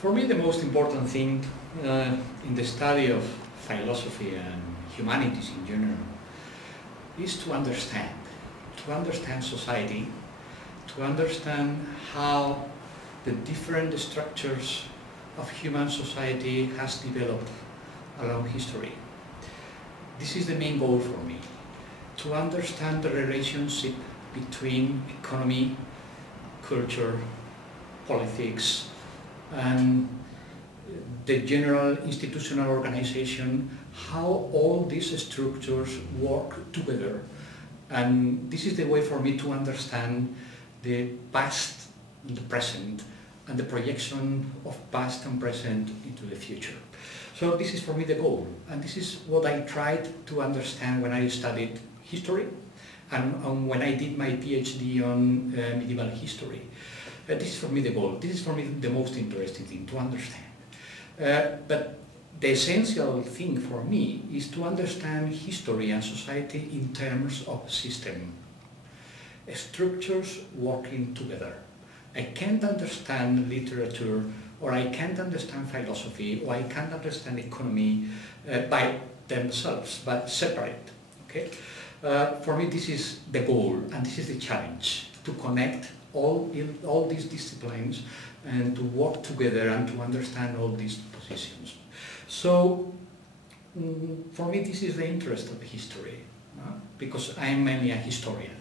For me, the most important thing in the study of philosophy and humanities in general is to understand society, to understand how the different structures of human society has developed along history. This is the main goal for me, to understand the relationship between economy, culture, politics, and the general institutional organization, how all these structures work together. And this is the way for me to understand the past and the present, and the projection of past and present into the future. So this is for me the goal, and this is what I tried to understand when I studied history and when I did my PhD on medieval history. This is for me the goal. This is for me the most interesting thing to understand. But the essential thing for me is to understand history and society in terms of system, structures working together. I can't understand literature, or I can't understand philosophy, or I can't understand economy by themselves, but separate. Okay? For me, this is the goal, and this is the challenge, to connect all these disciplines and to work together and to understand all these positions. So, for me, this is the interest of history, because I am mainly a historian.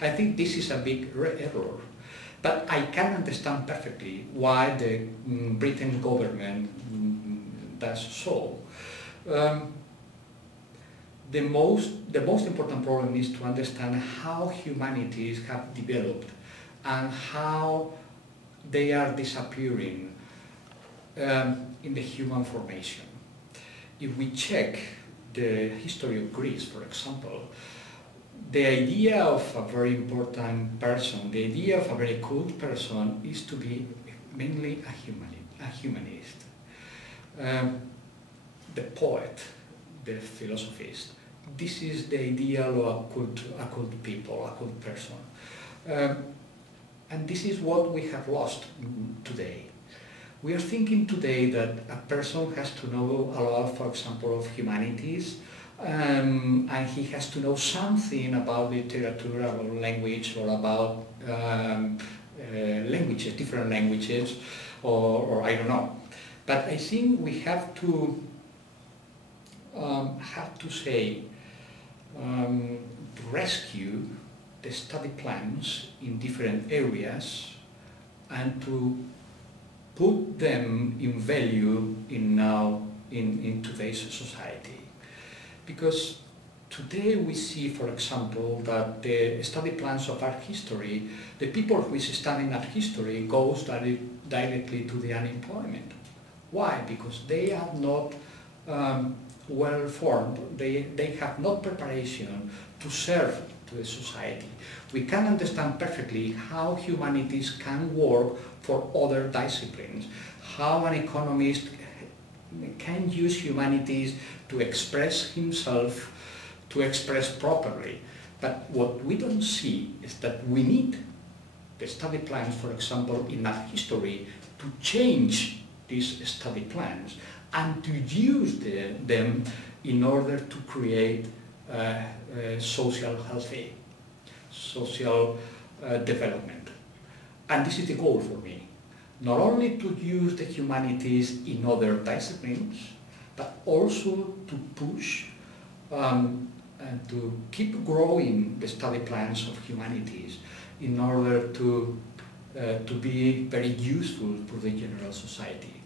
I think this is a big error, but I can understand perfectly why the Britain government does so. The most important problem is to understand how humanities have developed and how they are disappearing in the human formation. If we check the history of Greece, for example, the idea of a very important person, the idea of a very cool person is to be mainly a humanist. The poet, the philosophist, this is the ideal of a cult people, a cult person. And this is what we have lost today. We are thinking today that a person has to know a lot, for example, of humanities, and he has to know something about literature, about language, or about languages, different languages, or I don't know. But I think we have to say, to rescue the study plans in different areas and to put them in value in today's society. Because today we see, for example, that the study plans of art history, the people who is studying art history goes directly to the unemployment. Why? Because they are not well formed, they have no preparation to serve to the society. We can understand perfectly how humanities can work for other disciplines, how an economist can use humanities to express himself, to express properly. But what we don't see is that we need the study plans, for example, in art history, to change these study plans and to use them in order to create social healthy, social development. And this is the goal for me. Not only to use the humanities in other disciplines, but also to push and to keep growing the study plans of humanities in order to be very useful for the general society.